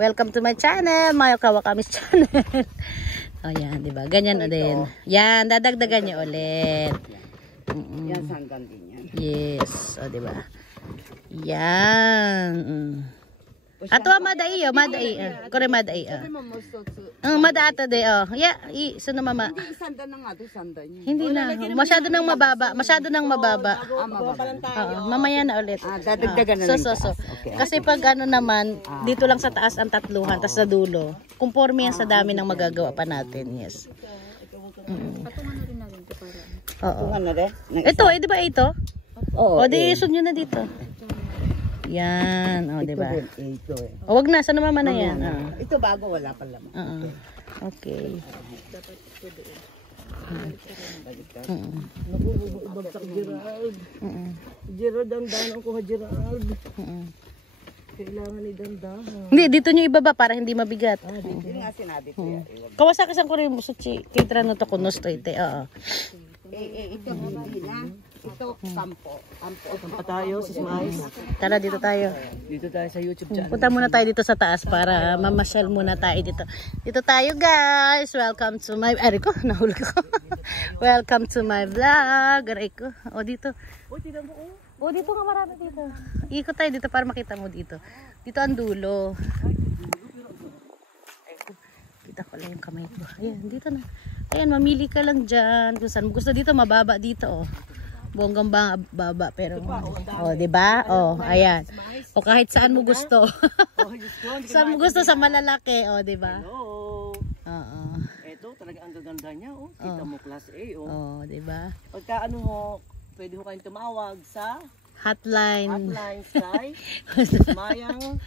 Welcome to my channel, Mayo Kawakamis channel. O yan, diba? Ganyan o din. Yan, dadagdagan niyo ulit. Yan, sanggan din yan. Yes, o diba? Yan. Ato madai yo, madai. Kore madai. Mada ato de oh. Ya, suno mama. Hindi isanda na nga, isanda niya. Hindi na. Masyado nang mababa, masyado nang mababa. Mamaya na ulit. Dadagdagan na lang. So. Kasi pag ano naman, dito lang sa taas ang tatluhan, tas sa dulo. Conforme yan sa dami ng magagawa pa natin. Yes. Patungan na rin natin ito para. Oo. Patungan na rin? Ito, di ba ito? Oo. O di isun nyo na dito. Yan, o diba? Ito eh. O wag na, sana naman na yan. Ito bago, wala pa laman. Okay. Dapat ito doon. Bagsak Gerald. Gerald, dandahan ko ha Gerald. Kailangan ni dandahan. Hindi, dito nyo ibaba para hindi mabigat. Hindi nga sinabi ko yan. Kawasaki ko rin mo sa kitra no to kunos to ite. Oo. Ito hindi na. Ito, kampo. Kampa tayo, sis Mais. Tara, dito tayo. Dito tayo sa YouTube channel. Punta muna tayo dito sa taas para mamasyal muna tayo dito. Dito tayo guys. Welcome to my... Aray ko, nahuli ko. Welcome to my vlog. Aray ko. O dito. O, tignan mo oh. O dito nga marami dito. Ikot tayo dito para makita mo dito. Dito ang dulo. Kita ko lang yung kamay ko. Ayan, dito na. Ayan, mamili ka lang dyan. Kung saan mo gusto dito, mababa dito oh. Bonggang baba pero oh, 'di ba? Oh, ayan. O kahit saan mo gusto. Saan mo gusto sa malalaki, oh, 'di ba? Hello. Oo. Ito talaga ang gaganda niya oh. Kita mo class A oh. Oh, 'di ba? Pagka ano ho, pwede ho kayong tumawag sa Hotline Sky Mayang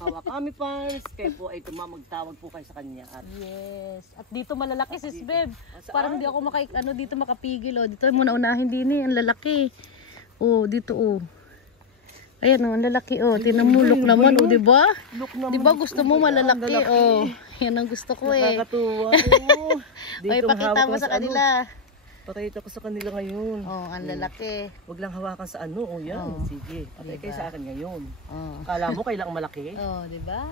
Kawakami fans. Kayo po ay magtawag po kayo sa kanya. At yes. At dito malalaki sis Beb. Parang hindi ako dito makapigil oh. Dito muna unahin din eh, ang lalaki. Oh, dito oh. Ayan oh, ang lalaki oh. Tinamulok naman oh, 'di ba? 'Di ba gusto mo malalaki oh. Yan ang gusto ko eh. Nakakatuwa oh. Oy, pakita mo sa kanila. Pakita ko sa kanila ngayon. Oh, ang lalaki. Huwag lang hawakan sa ano. Oh, yan. Oh. Sige. Patay kayo sa akin ngayon. Oh. Kala mo kailang malaki? Oh, 'di ba?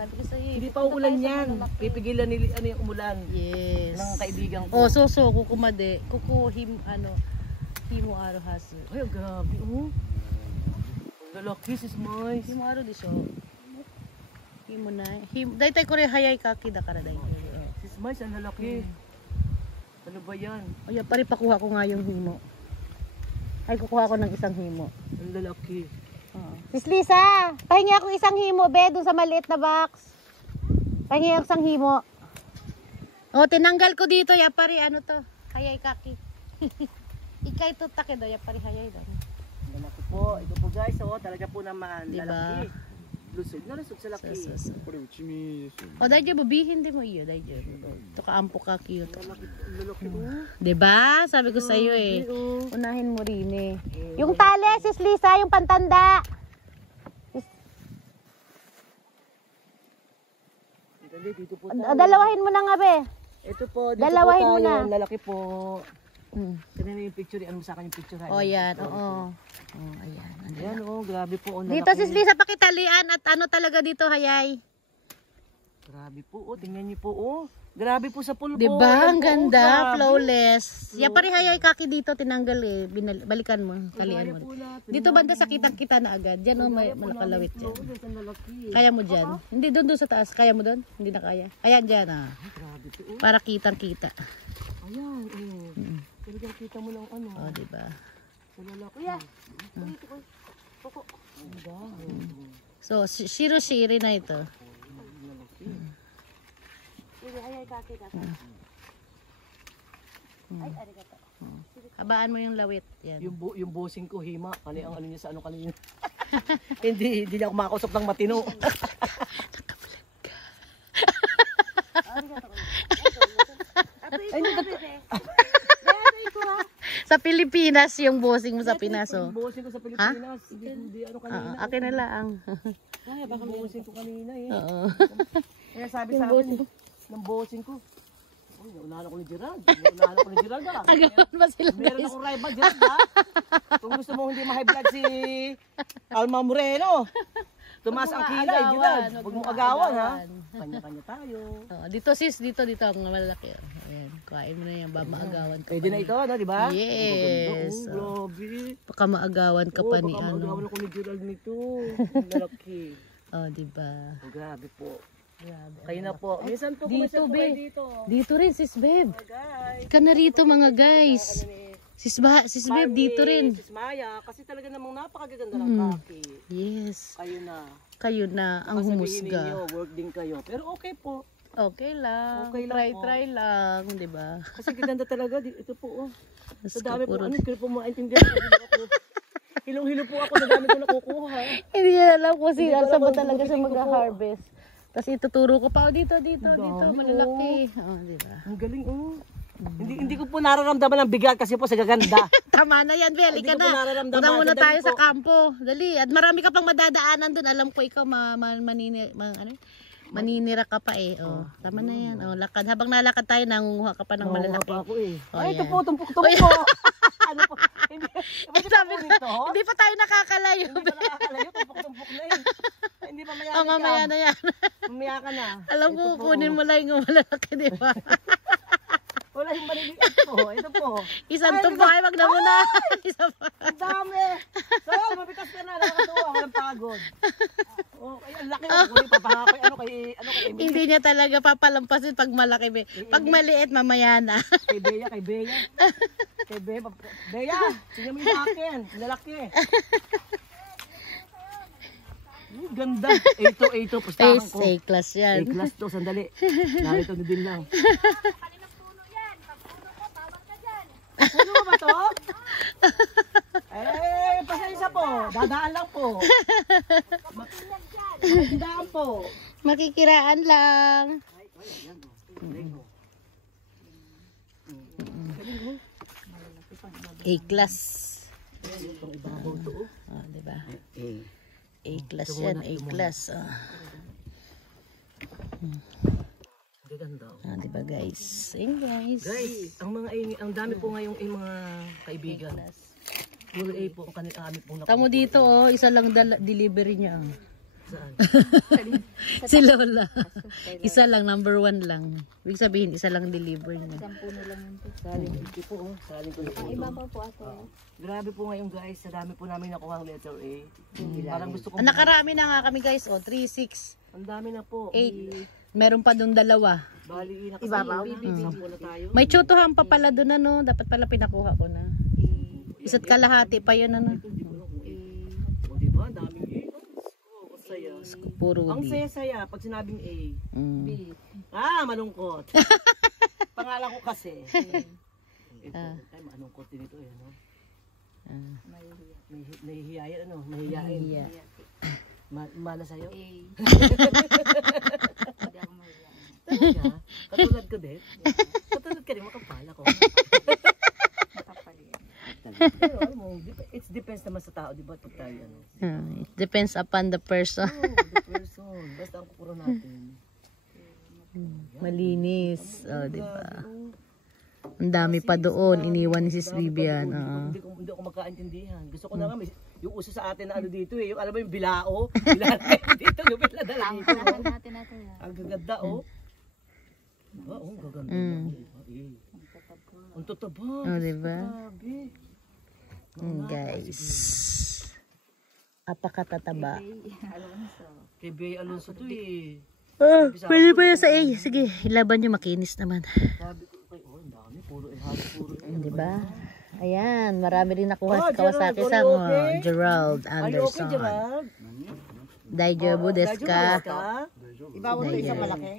Sabi ko sa iyo. Hindi pa uulan yan. Pipigilan nila ano yung umulan. Yes. Ng kaibigan ko. Oh, kukumade. Kukuhim himo aro haso. Ay, grabe. Oh. Lalaki sis Mais. Himo aro di so. Himo na. Dai tay ko re hayay kaki da kara dai. Sis Mais ang lalaki. Ano ba yan? O yan, pare pakuha ko nga yung himo. Ay, kukuha ko ng isang himo. Ang lalaki. Sis Lisa, pahingi ako isang himo, be, dun sa maliit na box. Pahingi ako isang himo. O, tinanggal ko dito, ya pare, ano to? Hayay kaki. Ikay to take do, ya pare, hayay do. Ang lalaki po. Ito po guys, oh, talaga po naman. Diba? Lalaki. Lusog na lusog sa laki. O, dahil dyan, bubihin din mo iyo, dahil dyan. Ito kaampo ka, cute. Lalaki oh. Diba? Sabi ko sa iyo eh. Unahin mo rin eh. Yung tali, sis Lisa, yung pantanda. Dito po tayo. Dalawahin mo na nga, be. Ito po, dito Dalawahin po mo tayo. na. Lalaki po. Kanina yung picture, ano mo sa akin yung picture? Oh, yan. Oo. Oh, ayan. Ayan, oh, grabe po. Dito, sis Lisa, pakitalian at ano talaga dito, hayay. Grabe po, oh. Tingnan niyo po, oh. Grabe po sa pulpo. Diba? Ang Oh, ganda. grabe. Flawless. Yan pari hayay kaki dito, tinanggal eh. Balikan mo. Talian mo. Dito banda sa kitang-kita na agad. Diyan oh, may malakalawit dyan. Kaya mo dyan. Hindi, doon sa taas. Kaya mo doon? Hindi na kaya. Ayan dyan ah. Grabe po, oh. Para kitang-kita. Ayan, oh. Talagang kita mo lang ano. Oh, diba? Sa lalaki. Kuya. Koko. So, shiro-shiri na ito. Habaan mo yung lawit. Yan. Yung bossing ko, hima. Ano ang ano niya sa ano kanina. hindi niya ako makausap ng matino. Sa Pilipinas, yung bossing mo sa Pinas. Oh. Yung bossing ko sa Pilipinas. Hindi ano kanina. Akin na lang. Ay, baka bossing ko kanina eh. Oo. Kaya sabi sa akin, ng bossing ko, uy, naunahan ako ni Gerald. Naunahan ako ni Gerald ah. Agawan ba sila Meron guys? akong rival Gerald ah. Kung gusto mo hindi ma-high blood si Alma Moreno, tumaas ang Huwag mo kilay, agawan, Gilad. Huwag mo agawan, ha? Kanya-kanya tayo. Oh, dito sis, dito ang malaki. Oh. Ayan, kuhain mo na yan, ba maagawan ka Pwede pa na ni- ito, no, di ba? Yes. Oh, grabe. Baka maagawan ka pa ni Baka magawa ano. ako ni Gerald nito. Ang lalaki. Oh, di ba? Oh, grabe po. Grabe. Kayo na po. Minsan po, Dito, kumasyal po be. kayo dito. Dito rin sis Beb. Oh, guys. Ka na rito mga guys. Sis Beb dito rin. Sis Maya, kasi talaga namang napakaganda ng kaki. Yes. Kayo na. Kayo na ang Sabihin humusga. ninyo, work din kayo. Pero okay po. Okay lang. Okay lang po. Try lang, di ba? Kasi gaganda talaga. Ito po, oh. Mas Sa dami po, puro- ano, hindi ko po maintindihan. Hilong-hilo po ako, sa dami ko nakukuha. Hindi niya alam kung Hindi saan ko saan ba alam, talaga siya titingin ko po. mag-harvest. Tapos ituturo ko pa, oh, dito, dami, malalaki. Oh, di ba? Ang galing, oh. Hindi ko po nararamdaman ng bigat kasi po sa gaganda. Tama na yan, Bel. Hindi Ika ko po na. nararamdaman. Punta muna Dali tayo po. sa kampo. Dali. At marami ka pang madadaanan dun. Alam ko ikaw maninira ka pa eh. Oh, tama na yan. Oh, lakad. Habang nalakad tayo, nangunguha ka pa ng Oo, malalaki. pa ako eh. Oh, Ay, ito yan. po, tumpok-tumpok po. Ano po? Hindi, Sabi po ko, nito. hindi pa tayo nakakalayo. Hindi pa nakakalayo, tumpok-tumpok na eh. Ay, hindi mamaya Oh, mamaya na yan. Mamaya ka na. Alam ko, Ito po. kunin mo lang yung malalaki, di ba? Wala yung maliliit po. Ito po. Isang Ay, tubo ay wag na muna. Isa pa. Ang dami. So, mabitas ka na. Nakakatuwa. Walang pagod. Oh, ay, ang laki ng kunin. Papahakay. Ano kay Emily? Hindi niya talaga papalampasin pag malaki. Pag maliit, mamaya na. Kay Bea. Kay Bea. Bea, tingnan mo yung sa akin. Lalaki. Ganda. A2, pustahan ko. A-class yan. A-class to, sandali. Narito na din lang. Puno ba to? Eh, pasensya po. Dadaan lang po. Dadaan po. Makikiraan lang. A-class. Itong ibabaw to. Oh, diba? Eh. A-class yan, A-class. Oh. Gaganda. Ah, diba guys? Ayun guys. Guys, ang dami po ngayong mga kaibigan. Puro A po ang kanila amin pong Tamo dito oh, isa lang delivery niya. Oh. Saan? Si Lola. Isa lang, number 1 lang. Ibig sabihin, isa lang deliver niya. Saling po, oh. Saling ko na po. Ibabaw po ako. Grabe po ngayon guys, sa dami po namin nakuha ang letter A. Parang gusto ko. Nakarami na nga kami guys. Oh, 3, 6, Ang dami na po. 8. Meron pa doon 2. Bali, ibabaw. Sampo na tayo. May tsutuhan pa pala doon ano. Dapat pala pinakuha ko na. Isa't kalahati pa yun ano. O diba, ang daming A. Oh, ang saya. Puro Ang D. saya-saya pag sinabing A. Mm. Malungkot. Pangalan ko kasi. Ito, ay malungkot din ito eh, no? Nahihiyayan ano? Mahihiyain. Yeah. Mala sa'yo? Talaga? Katulad ko din? Katulad ka rin, makapala ko. Pero alam mo, it depends naman sa tao, di ba? Pag tayo, ano? It depends upon the person. Oh, the person. Basta ang kukuro natin. Malinis. Oh, di ba? Ang dami pa doon. Iniwan ni Sis Vivian. Hindi ako magkaintindihan. Gusto ko na nga, yung uso sa atin na ano dito eh. Yung, alam mo yung bilao? Bilao dito, yung biladala dito. Ang gaganda, oh. Oh, gaganda. Ang tataba. Oh, di ba? Grabe. Guys. Apakatataba. Kay Bea Alonso to eh. Pwede pa yun sa A. Sige, ilaban nyo. Makinis naman. Sabi ko, ang dami. Puro halos puro Di ba? Ayan, marami rin nakuha si Gerald, Kawasaki are sa you okay? Gerald Are you okay, Anderson. Gerald? Daijobu desu ka? Ibabaw to isang malaki.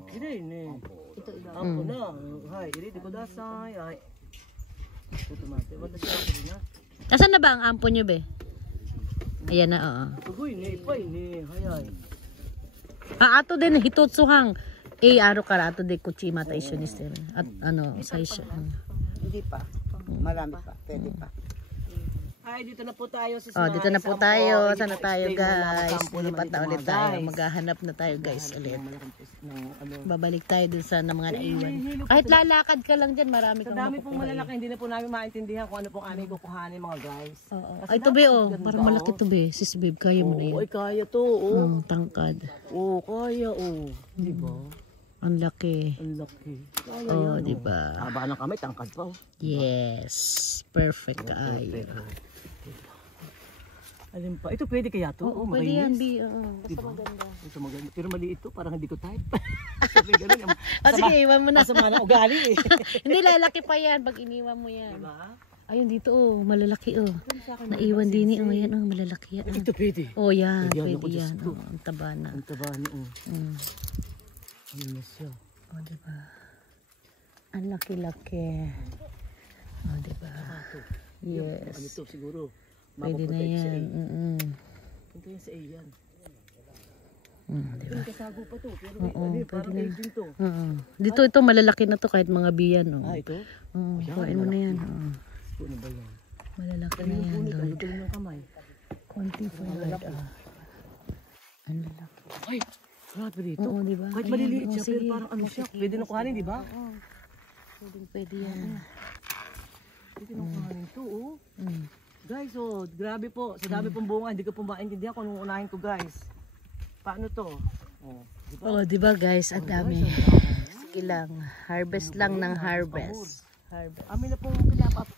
Okay rin eh. Ampo na. Hay, iridi ko dasay. Ay. Ito mate. Wala siya ako din ha. Asan na ba ang ampo nyo, be? Ayan na, oo. Tugoy ni, ipay ni. Hayay. Ato din, hitotsuhang. Aro kara, ato de kuchima ta isyo ni sir. At ano, sa isyo. Hindi pa. Marami pa. Pwede pa. Ay, dito na po tayo sa Oh, dito na po Sampo. tayo. Hindi Sana po tayo, stay, guys. nakakampo naman Lilipat na ito, ulit mga tayo. guys. Maghahanap na tayo, guys, ulit. Ano. Babalik tayo dun sa mga naiwan. hilo po Kahit lalakad ka lang dyan, marami Sa kang dami pong makukuha. malalaki, hindi na po namin maintindihan kung ano pong aming kukuhanin mga guys. Oo. Kasi Ay, tobe, oh. napakaganda, Parang malaki tobe. Sis, babe, kaya mo na Oo, yan. ay kaya to, oh. Tangkad. Oo, kaya, oh. Di ba? Ang laki. Ang laki. Kaya Oh, yan, di ba? Haba ng kamay, tangkad pa, oh. Yes. Perfect kaayo. Alin pa? Ito pwede kaya to? Oo, Oh, pwede yan, makinis. Bi. Oo, basta Diba? maganda. Ito maganda. Pero maliit to, parang hindi ko type. Sabi ganun. Ah, sige, iwan mo na. Masama na ugali eh. Hindi, lalaki pa yan pag iniwan mo yan. Diba? Ayun dito, oh. Malalaki, oh. Naiwan din, oh. Yan, oh. Malalaki yan. Ito pwede. Oh, yan. Pwede yan, Pwede ako, Diyos yan. ko. Oh, ang taba na. Ang taba niyo, oh. Ano na siya? Oh, diba? Ang laki-laki. Oh, diba? Ito. Yes. Ano to siguro? Pwede na Mapaprotect sa yan. A. Punta yan sa A yan. Diba? Yung kasago pa to. Pero may, parang A din to. Dito, ito, malalaki na to kahit mga biyan, oh. Ah, ito? Kuhain mo na yan, oh. Ano ba yan? Malalaki na yan, Punit, ang Lord. galing ng kamay. Konti pa, Lord, oh. Ang lalaki. Ay, grabe dito. Oo, diba? Kahit Ayan, maliliit oh, siya, pero sige. parang ano siya. Pwede na kuhanin, di ba? Pwede yan. Pwede na kuhanin to, oh. Mm. Guys, oh, grabe po. Sa dami pong bunga, hindi ko po maintindihan kung anong unahin ko, guys. Paano to? Oh, di ba? Oh, diba guys? Ang dami. Sige lang. Harvest lang ng harvest. Harvest. Amin na pong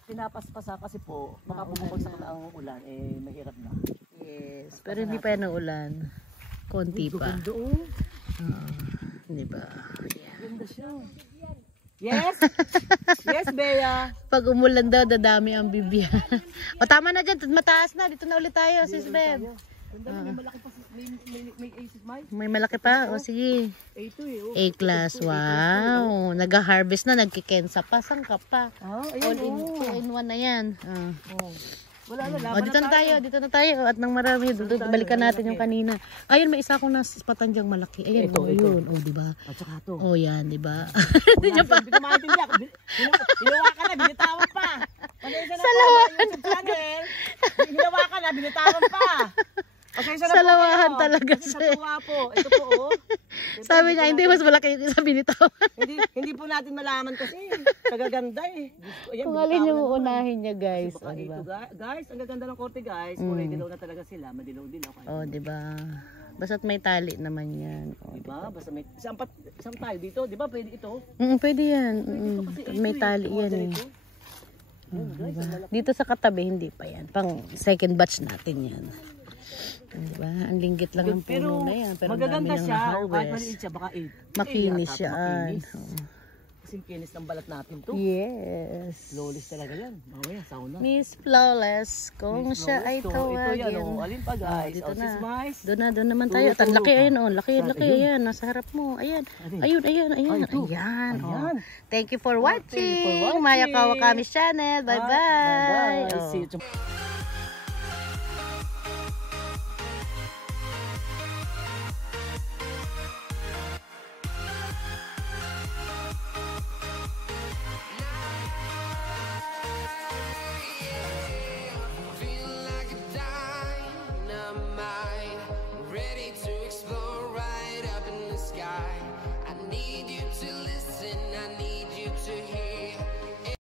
pinapaspasa kasi po, baka po bumagsak na ang ulan, eh, mahirap na. Yes. Pero hindi pa yan ang ulan. Konti pa. Ganda, oh. Diba? Ganda siya. Yes? Yes, Bea. Pag umulan daw, dadami ang bibya. O tama na dyan. Mataas na. Dito na ulit tayo, sis Beb. Ganda, may malaki pa, may aces, Mike. May malaki pa. O sige. A2 eh, oh. A-class. Wow. Nag-harvest na. Nagkikensa pa. Saan ka pa? Ah, All ayan, in, oh. 2 in 1 na yan. Oh. Wala na, O, laban dito na tayo. Dito na tayo. At nang marami. Balikan natin yung kanina. Ayun, may isa akong naspatan dyang malaki. Ayan, Ito, oh, ito. yun. O, diba? At saka to. O, yan, diba? Hindi niya pa. Hindi ko maintindihan. Hinawa ka na, binitawan pa. Pasensya na Salawahan po, YouTube channel. Hinawa ka na, binitawan pa. Pasensya na po Salawahan kayo. talaga Kasi siya. natuwa po. Ito po, oh. Sabi niya, hindi mas malaki yung isa binitawan. Hindi po natin malaman kasi. Kagaganda eh. Ayan, Kung alin yung binitawan na naman. uunahin niya, guys. Baka O, diba? ito, guys, ang gaganda ng korte, guys. Kulay dilaw na talaga sila. Madilaw-dilaw. O, diba? Basta't may tali naman yan. O, Diba? Basta may... Saan tayo dito? Diba pwede ito? pwede yan. Kasi Pag may ito, tali eh. yan eh. Ito. Ayan, guys, ang lalaki. Dito sa katabi, hindi pa yan. Pang second batch natin yan. Diba? Ang linggit lang ng Pero puno na yan. Pero ang dami magaganda nang siya. Kahit na-harvest. maliit siya, baka 8. Makinis siya. Kasi kinis ng balat natin to. Yes. Flawless talaga yan. Mamaya, sauna. Miss Flawless, kung Miss siya ay Flawless to. Ito yan, tawagin. oh. Alin pa, guys? dito Oh, na. sis Mais. Doon naman tayo. At ang laki, ayun, oh. Laki, Saan? laki, Ayun. ayan. Nasa harap mo. Ayan. Alin? Ayun. Ay, ito. Ayan. Oh. Ayan. Thank you for watching. watching. Maya Kawakami channel. Bye-bye. Bye-bye. Oh. See you tomorrow.